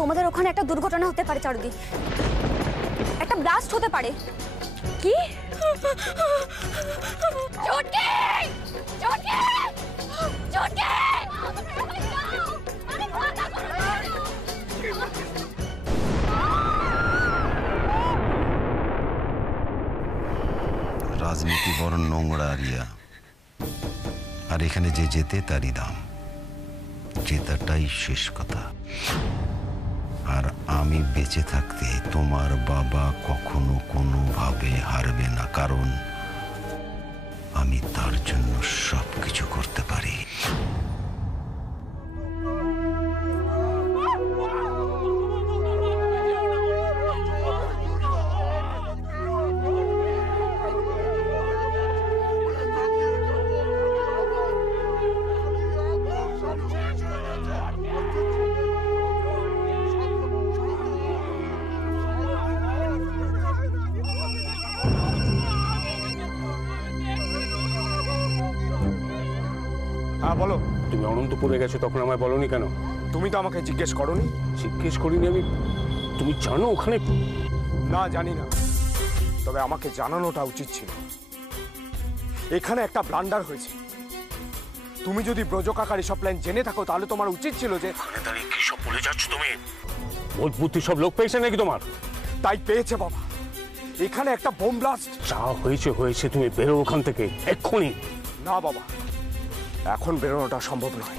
তোমাদের ওখানে একটা দুর্ঘটনা হতে পারে চারুদি, একটা ব্লাস্ট হতে পারে। কি? চটকে! চটকে! চটকে! রাজনীতি বড় নোংরা আরিয়া, আর এখানে যে জেতে তারই দাম, জেতাটাই শেষ কথা। আর আমি বেঁচে থাকতে তোমার বাবা কখনো কোনোভাবে হারবে না, কারণ আমি তার জন্য সবকিছু করতে পারি। হ্যাঁ বলো। তুমি অনন্তপুরে গেছো, তখন আমায় বলনি কেন? তুমি তো আমাকে জিজ্ঞেস করোনি। জিজ্ঞেস করিনি আমি। তুমি জানো ওখানে? না, জানি না, তবে আমাকে জানানোটা উচিত ছিল। এখানে একটা ব্লান্ডার হয়েছে। তুমি যদি ব্রজ কাকার এসব প্ল্যান জেনে থাকো, তাহলে তোমার উচিত ছিল যে দাঁড়িয়ে কি সব বলে যাচ্ছ তুমি? বোধ বুদ্ধি সব লোক পেয়েছে নাকি তোমার? তাই পেয়েছে বাবা। এখানে একটা বোম ব্লাস্ট। যা হয়েছে হয়েছে, তুমি বেরো ওখান থেকে এক্ষুনি। না বাবা, এখন বেরোনোটা সম্ভব নয়।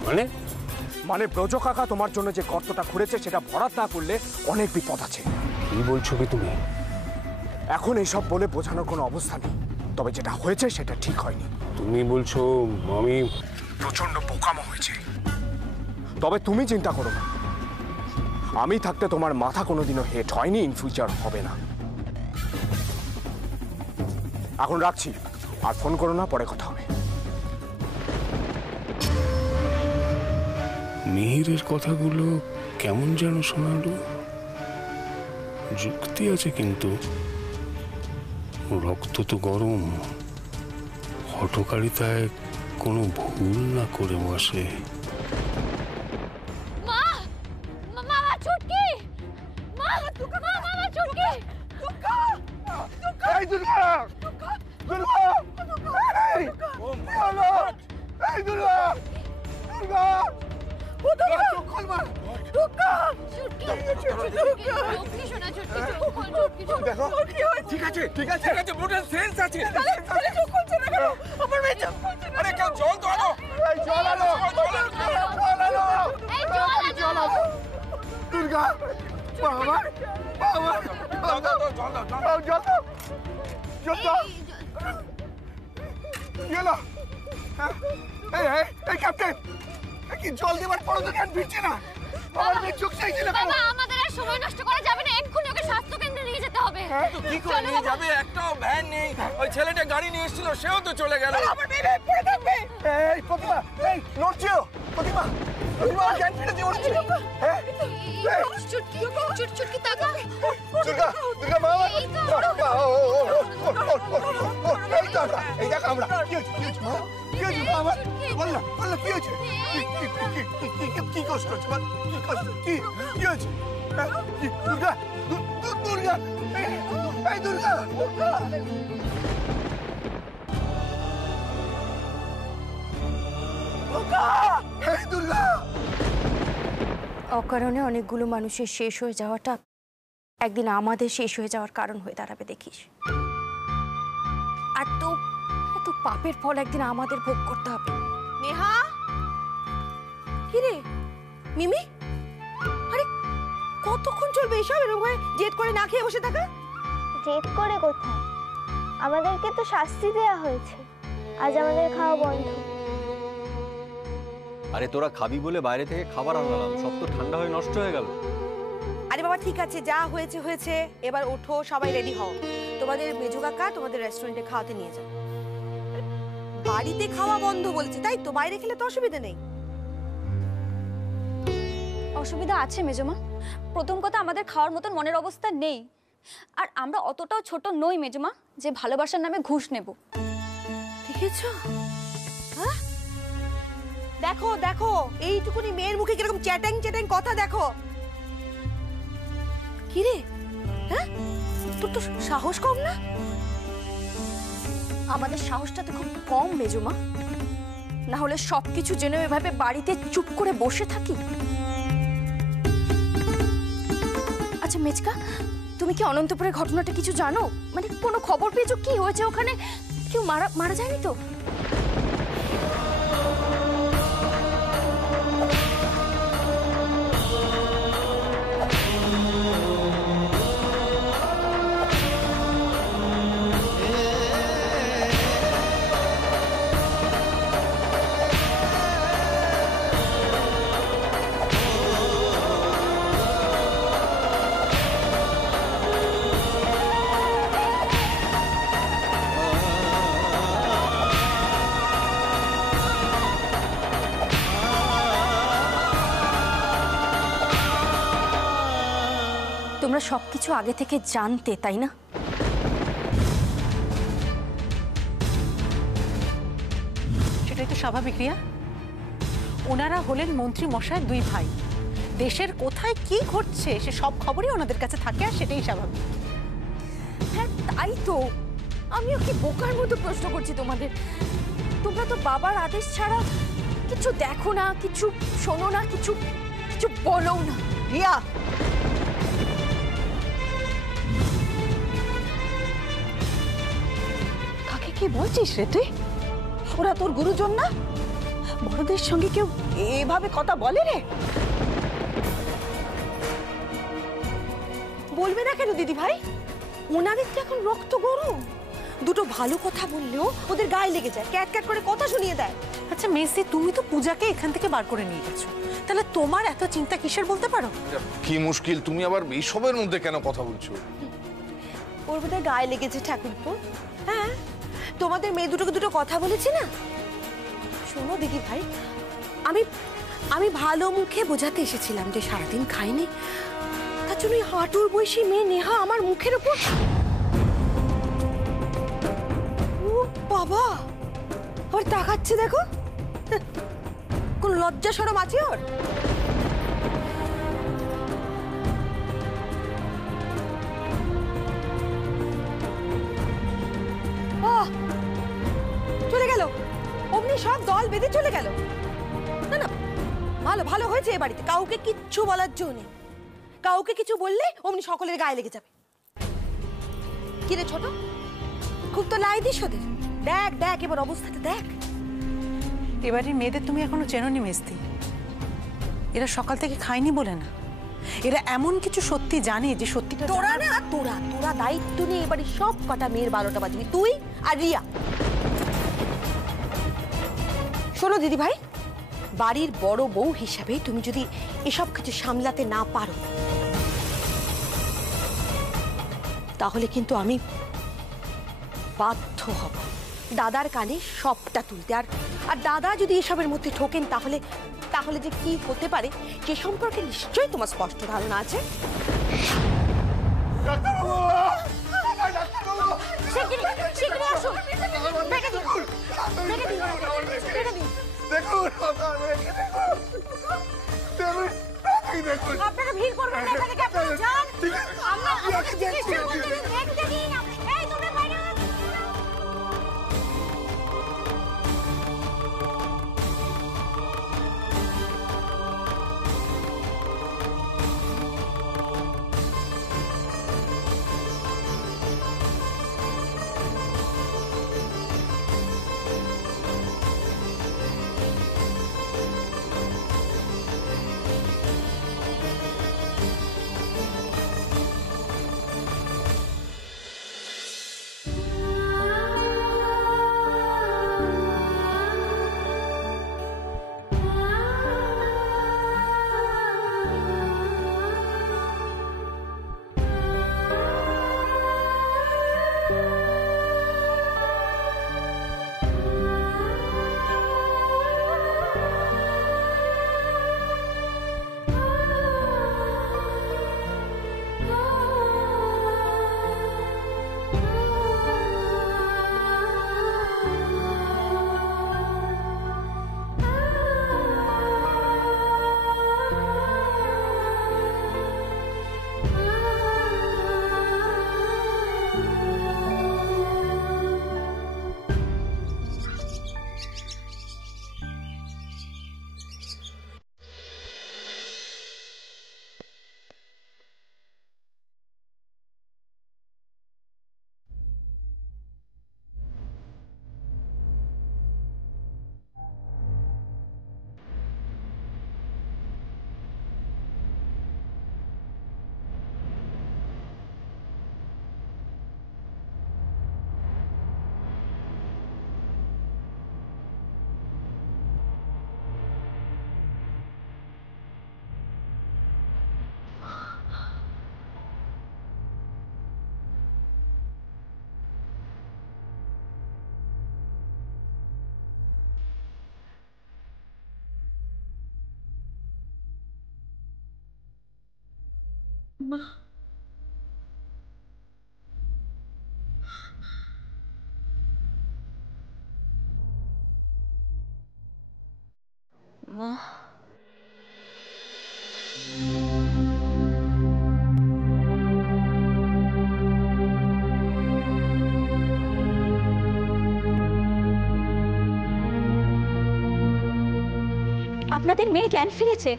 মানে ব্রজ কাকা তোমার জন্য যে গর্তটা খুঁড়েছে সেটা ভরাট না করলে অনেক বিপদ আছে। কি বলছো কি তুমি? এখন এইসব বলে বোঝানোর কোনো অবস্থা নেই, তবে যেটা হয়েছে সেটা ঠিক হয়নি। তুমি বলছো আমি প্রচন্ড বোকামো হয়েছে। তবে তুমি চিন্তা করো না, আমি থাকতে তোমার মাথা কোনোদিনও হেট হয়নি, ইন ফিউচার হবে না। এখন রাখছি, আর ফোন করো না, পরে কথা হবে। মিহিরের কথাগুলো কেমন যেন শোনালো। যুক্তি আছে, কিন্তু রক্ত তো গরম। হঠকারিতায় কোনো ভুল না করে বসে। ঠিক আছে, ঠিক আছে, ঠিক আছে, ব্লুটের সেন্স আছে। আরে কেউ জল তো আনো। জল আনো, জল আনো। দুর্গা, বাবা, বাবা, জল দাও, জল দাও, জল দাও, জল দাও। গেলো। এই ক্যাপ্টেন, কি জল দেবার পরও তো জ্ঞান ফিরছে না। আমার মেয়ে চোখ চাইছিল। বাবা, আমাদের আর সময় নষ্ট করা যাবে না, এক্ষুনি ওকে স্বাস্থ্য কেন্দ্রে নিয়ে যেতে হবে। তো কি করে নিয়ে যাবে? একটাও ভ্যান নেই। ওই ছেলেটা গাড়ি নিয়ে এসেছিল, সেও তো চলে গেল। আমার মেয়ে পড়ে থাকবে। এই প্রতিমা, এই নড়ছিও। প্রতিমা, প্রতিমা জ্ঞান ফিরেছে, উঠছে। হ্যাঁ, চুটকি তাকা। দুর্গা, দুর্গা মা, এই দেখ আমরা। কি হয়েছে, কি হয়েছে মা? কি হয়েছে মা? বল না, বল না, কি হয়েছে? কি কষ্ট হচ্ছে? কি কষ্ট? কি হয়েছে? দুর্গা, দুর্গা, এই দুর্গা। দুর্গা। অকারণে অনেকগুলো মানুষের শেষ হয়ে যাওয়াটা একদিন আমাদের শেষ হয়ে যাওয়ার কারণ হয়ে দাঁড়াবে, দেখিস। আর তো এত পাপের ফল একদিন আমাদের ভোগ করতে হবে। নেহা, কি রে মিমি? আরে কতক্ষণ চলবে এসব? এরকম করে জেদ করে না খেয়ে বসে থাকা? জেদ করে কোথায়? আমাদেরকে তো শাস্তি দেয়া হয়েছে, আজ আমাদের খাওয়া বন্ধ। আরে তোরা খাবি বলে বাইরে থেকে খাবার আনলাম, সব তো ঠান্ডা হয়ে নষ্ট হয়ে গেল। আরে বাবা ঠিক আছে, যা হয়েছে হয়েছে, এবার ওঠো, সবাই রেডি হও। তোমাদের মেজু কাকা তোমাদের রেস্টুরেন্টে খাওয়াতে নিয়ে যাও। বাড়িতে খাওয়া বন্ধ বলছে, তাই তো? বাইরে খেলে তো অসুবিধা নেই। অসুবিধা আছে মেজমা। প্রথম কথা, আমাদের খাওয়ার মতন মনের অবস্থা নেই, আর আমরা অতটাও ছোট নই মেজমা যে ভালোবাসার নামে ঘুষ নেব। দেখেছো? হ্যাঁ, দেখো দেখো, এইটুকুনি মেয়ের মুখে কিরকম চ্যাটাং চ্যাটাং কথা। দেখো কি রে? হ্যাঁ, তোর তো সাহস কম না? আমাদের সাহসটা তো খুব কম মেজমা, না হলে সবকিছু জেনে এভাবে বাড়িতে চুপ করে বসে থাকি। আচ্ছা মেজকা, তুমি কি অনন্তপুরের ঘটনাটা কিছু জানো? মানে কোনো খবর পেয়েছো? কি হয়েছে ওখানে? কেউ মারা যায়নি তো? তোমরা সবকিছু আগে থেকে জানতে, তাই না? সেটাই তো স্বাভাবিক রিয়া। ওনারা হলেন মন্ত্রী মশাইয়ের দুই ভাই, দেশের কোথায় কি ঘটছে সে সব খবরই ওনাদের কাছে থাকে, আর সেটাই স্বাভাবিক। হ্যাঁ তাই তো, আমিও কি বোকার মতো প্রশ্ন করছি তোমাদের। তোমরা তো বাবার আদেশ ছাড়া কিছু দেখো না, কিছু শোনো না, কিছু বলো না। রিয়া, কাকে কি বলছিস রে তুই? ওরা তোর গুরুজন না? বড়দের সঙ্গে কেউ এভাবে কথা বলে রে? বলবে না কেন দিদি ভাই? ওনাদের তো এখন রক্ত গরম। দুটো ভালো কথা বললেও ওদের গায়ে লেগে যায়, ক্যাট ক্যাট করে কথা শুনিয়ে দেয়। আচ্ছা মেসি, তুমি তো পূজাকে এখান থেকে বার করে নিয়ে গেছো, তাহলে তোমার এত চিন্তা কিসের বলতে পারো? কি মুশকিল, তুমি আবার এইসবের মধ্যে কেন কথা বলছো? ওর বোধহয় গায়ে লেগেছে ঠাকুরপো। হ্যাঁ, তোমাদের মেয়ে দুটোকে দুটো কথা বলেছি না। শোনো দিদি ভাই, আমি ভালো মুখে বোঝাতে এসেছিলাম যে সারাদিন খাইনি, তার জন্য হাঁটুর বয়সী মেয়ে নেহা আমার মুখের উপর। ও বাবা, আবার তাকাচ্ছে দেখো। কোন লজ্জা শরম আছে ওর? চলে গেল অমনি, সব দল বেঁধে চলে গেল। না না, ভালো হয়েছে এ বাড়িতে কাউকে কিচ্ছু বলার জন্য নেই। কাউকে কিছু বললে অমনি সকলের গায়ে লেগে যাবে। কি রে ছোট, খুব তো লাই দিস ওদের। দেখ এবার অবস্থাটা দেখ। এবারে মেয়েদের তুমি এখনো চেনোনি মেস্তি। এরা সকাল থেকে খায়নি বলে না, এরা এমন কিছু সত্যি জানে যে সত্যিটা তোরা দায়িত্ব নিয়ে এবারে সব কটা মেয়ের 12টা বাজবি, তুই আর রিয়া। শোনো দিদি ভাই, বাড়ির বড় বউ হিসাবে তুমি যদি এসব কিছু সামলাতে না পারো, তাহলে কিন্তু আমি বাধ্য হব দাদার কানে সবটা তুলতে। আর দাদা যদি এসবের মধ্যে ঠোকেন, তাহলে যে কি হতে পারে সে সম্পর্কে নিশ্চয়ই তোমার স্পষ্ট ধারণা আছে। আপনারা ভিড় করবেন না, এখানে আপনারা যান। মা মা আপনাদের মেয়ে জ্ঞান ফিরেছে।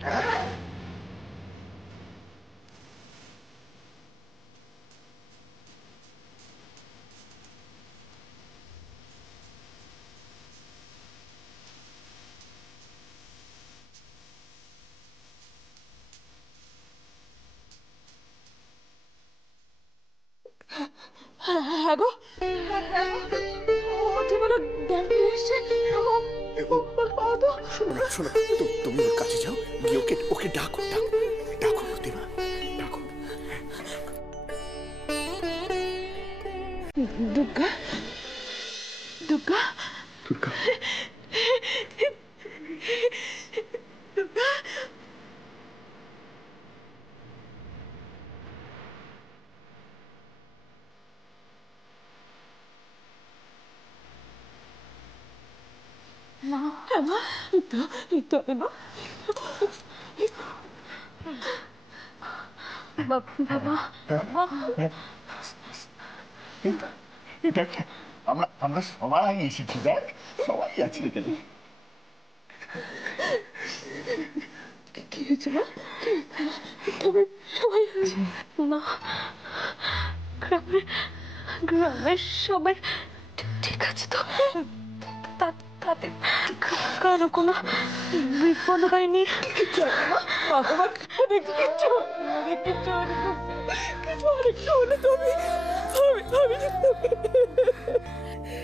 হ্যাঁ গো অতিবেলা জ্ঞান ফিরে এসছে। শোনো শোনো, তুমি ওর কাছে যাও, গিয়ে ওকে ওকে ডাকো ডাকো ডাকো প্রতিমা ডাকো। দুর্গা দুর্গা দুর্গা দুর্গা মা মা তো মা বাবা আমরা আমরা সবাই এসেছি, দেখ সবাই আছি এখানে। কি হয়েছে মা? সবাই মা গ্রামের সবাই ঠিক আছে তো? তাদের কারো কোনো বিপদ হয়নি?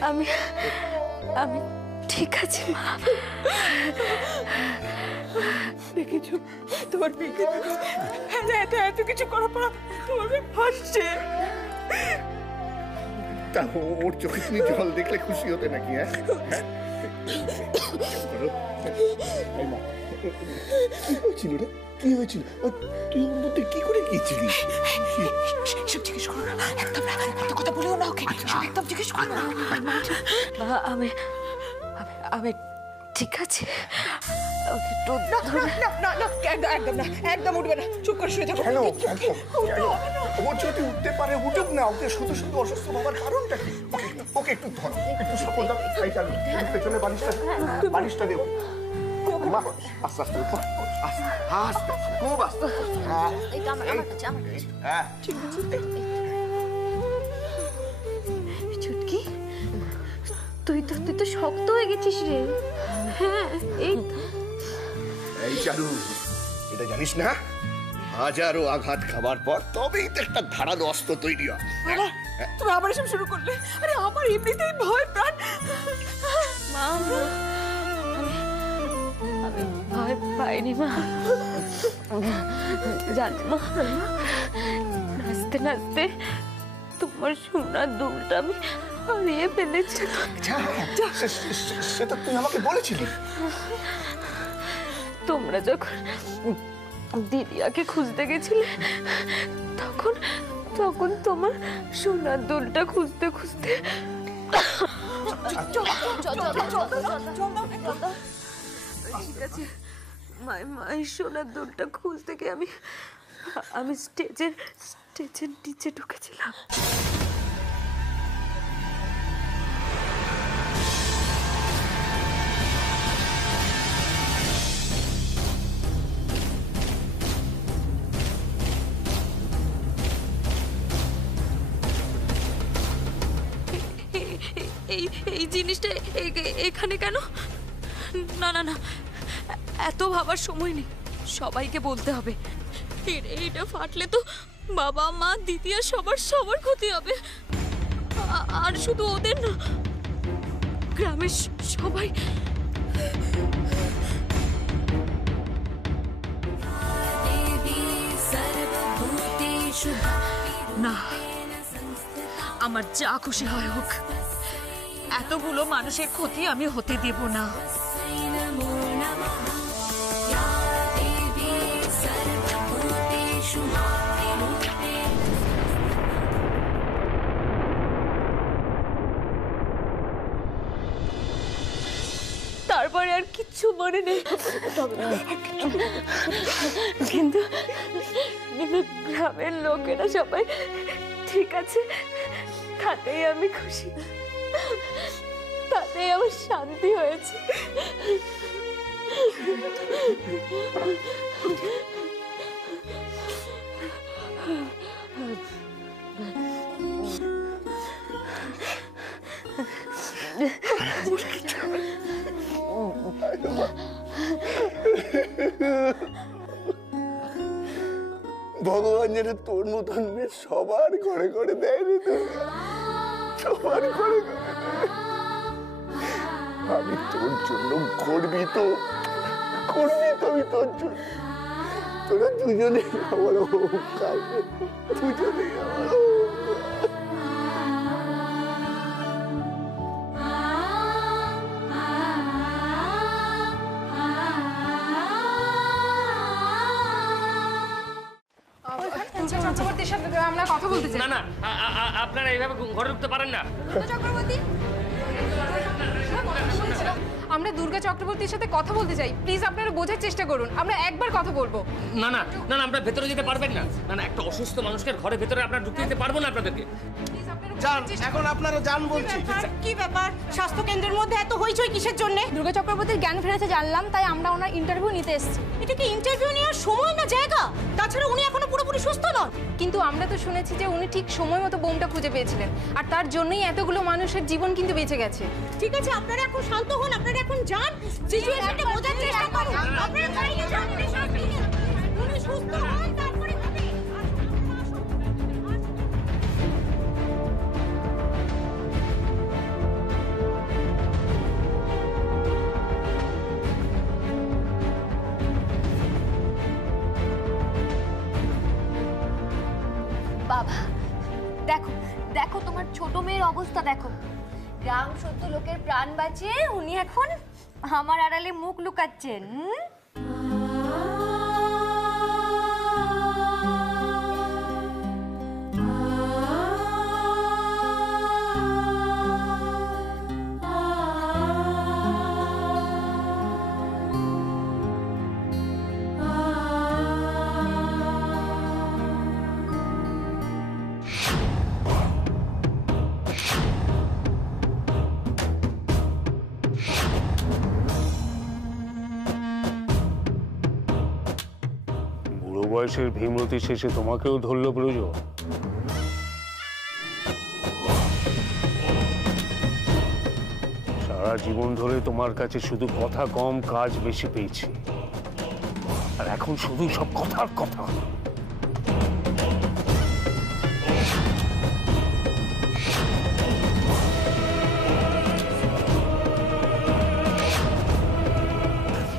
আমি আমি ঠিক আছে মা। দেখেছো তোমার মেয়েকে এত কিছু করার পর তোমার মেয়ে হাসছে। তা ওর চোখে তুমি জল দেখলে খুশি হতে নাকি? হ্যাঁ কি হয়েছিল রে? কি হয়েছিল? তুই ওর মধ্যে কি করে গিয়েছিলি? সব জিজ্ঞেস করো না, একদম না, একটা কথা বলিও না ওকে, একদম জিজ্ঞেস করো না। আমি আমি ঠিক আছে। একদম না, একদম উঠবে না, চুপ করে শুয়ে থাকো। কেন ও যদি উঠতে পারে উঠুক না, ওকে শুধু শুধু অসুস্থ হওয়ার কারণটা কি? ওকে একটু ধরো, একটু সকল দাও, পেছনে বালিশটা দেবো। আস্তে আস্তে আস্তে খুব আস্তে। হ্যাঁ চুটকি, তুই তো শক্ত হয়ে গেছিস রে। হ্যাঁ এই চারু, এটা জানিস না, হাজারো আঘাত খাবার পর তবেই তো একটা ধারালো অস্ত্র তৈরি হয়। তুমি আবার এসব শুরু করলে? আরে আমার এমনিতেই ভয় প্রাণ। মা আমি ভয় পাইনি মা, জানো মা, নাচতে নাচতে তোমার সোনার দুলটা আমি হারিয়ে ফেলেছি। সেটা তুই আমাকে বলেছিলি। তোমরা যখন দিদিয়াকে খুঁজতে গেছিলে তখন তোমার সোনার দুলটা খুঁজতে খুঁজতে ঠিক আছে মায়ের সোনার দুলটা খুঁজতে গিয়ে আমি স্টেজের নিচে ঢুকেছিলাম। এই জিনিসটা এখানে কেন? না না না, এত ভাবার সময় নেই, সবাইকে বলতে হবে। এটা ফাটলে তো বাবা মা দিদি আর সবার ক্ষতি হবে। আর শুধু ওদের না, গ্রামের সবাই। না, আমার যা খুশি হয় হোক, এতগুলো মানুষের ক্ষতি আমি হতে দেব না। আমার আর কিচ্ছু মনে নেই, কিন্তু গ্রামের লোকেরা সবাই ঠিক আছে, তাতেই আমি খুশি, তাতেই আমার শান্তি হয়েছে। ভগবান যেন তোর মতন মেয়ে সবার ঘরে ঘরে দেয়নি, তো সবার ঘরে ঘরে দেয়। আমি তোর জন্য গর্বিত, আমি তোর জন্য। তোরা দুজনেই আমার অহংকার, দুজনেই আমার অহংকার। চক্রবর্তীর সাথে আমরা কথা বলতে চাই। না না, আপনারা এইভাবে ঘরে ঢুকতে পারেন না। চক্রবর্তী, আমরা দুর্গা চক্রবর্তীর সাথে কথা বলতে চাই, প্লিজ আপনারা বোঝার চেষ্টা করুন, আমরা একবার কথা বলবো। না না না না, আমরা ভেতরে যেতে পারবেন না। না না, একটা অসুস্থ মানুষকে ঘরে ভেতরে আপনারা ঢুকতে দিতে পারবো না আপনাদেরকে। এখন আপনারা যান বলছি। কি ব্যাপার, স্বাস্থ্য কেন্দ্রের মধ্যে এত হইচই কিসের জন্য? দুর্গা চক্রবর্তীর জ্ঞান ফেরেছে জানলাম, তাই আমরা ওনার ইন্টারভিউ নিতে এসেছি। এটা কি ইন্টারভিউ নেওয়ার সময় না জায়গা? তাছাড়া উনি এখনো পুরোপুরি সুস্থ নন। কিন্তু আমরা তো শুনেছি যে উনি ঠিক সময় মতো বোমটা খুঁজে পেয়েছিলেন, আর তার জন্যই এতগুলো মানুষের জীবন কিন্তু বেঁচে গেছে। ঠিক আছে, আপনারা এখন শান্ত হন, আপনারা এখন যান, সিচুয়েশনটা বোঝার চেষ্টা করুন। আপনারা বাইরে যান, উনি সুস্থ হন, তারপরে হবে। বাবা দেখো, দেখো তোমার ছোট মেয়ের অবস্থা দেখো। গ্রাম সত্য লোকের প্রাণ বাঁচিয়ে উনি এখন আমার আড়ালে মুখ লুকাচ্ছেন। বয়সের ভীমরতি শেষে তোমাকেও ধরল প্রয়োজন। সারা জীবন ধরে তোমার কাছে শুধু কথা কম কাজ বেশি পেয়েছি, আর এখন শুধু সব কথার কথা।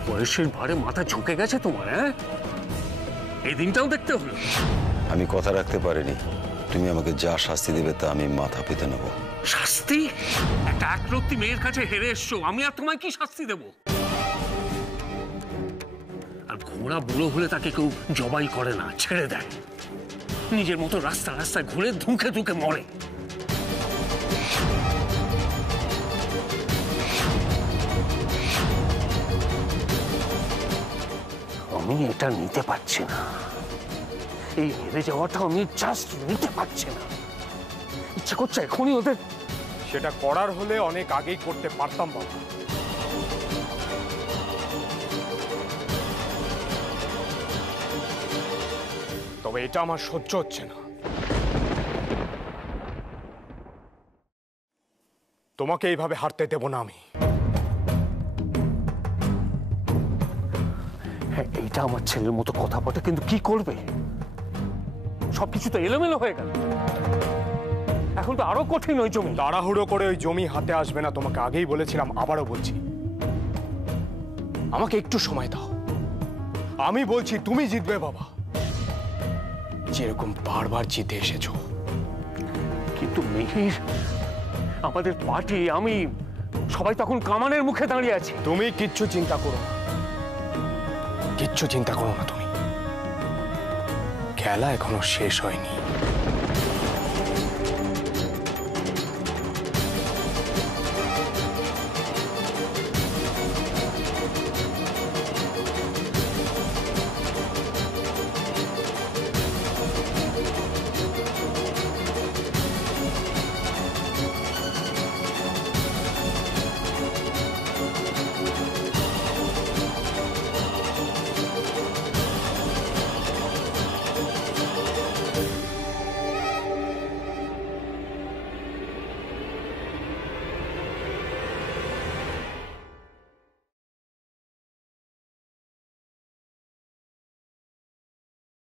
বয়সের ভারে মাথা ঝুঁকে গেছে তোমার, হ্যাঁ? এই দিনটাও দেখতে হলো। আমি কথা রাখতে পারিনি, তুমি আমাকে যা শাস্তি দেবে তা আমি মাথা পেতে নেব। শাস্তি? একটা একরত্তি মেয়ের কাছে হেরে এসছো, আমি আর তোমায় কি শাস্তি দেব? আর ঘোড়া বুড়ো হলে তাকে কেউ জবাই করে না, ছেড়ে দেয়। নিজের মতো রাস্তা রাস্তায় ঘুরে ধুঁকে ধুঁকে মরে। আমি এটা নিতে পারছি না, এই হেরে যাওয়াটা আমি জাস্ট নিতে পারছি না। ইচ্ছে করছে এখনই ওদের। সেটা করার হলে অনেক আগেই করতে পারতাম বাবা। তবে এটা আমার সহ্য হচ্ছে না। তোমাকে এইভাবে হারতে দেব না আমি। হ্যাঁ, এইটা আমার ছেলের মতো কথা বটে, কিন্তু কি করবে? সবকিছু তো এলোমেলো হয়ে গেল। এখন তো আরো কঠিন ওই জমি। তাড়াহুড়ো করে ওই জমি হাতে আসবে না, তোমাকে আগেই বলেছিলাম, আবারও বলছি। আমাকে একটু সময় দাও। আমি বলছি তুমি জিতবে বাবা, যেরকম বারবার জিতে এসেছো। কিন্তু মিহির, আমাদের পার্টি, আমি, সবাই তখন কামানের মুখে দাঁড়িয়ে আছি। তুমি কিচ্ছু চিন্তা করো না, কিচ্ছু চিন্তা করো না তুমি। খেলা এখনো শেষ হয়নি।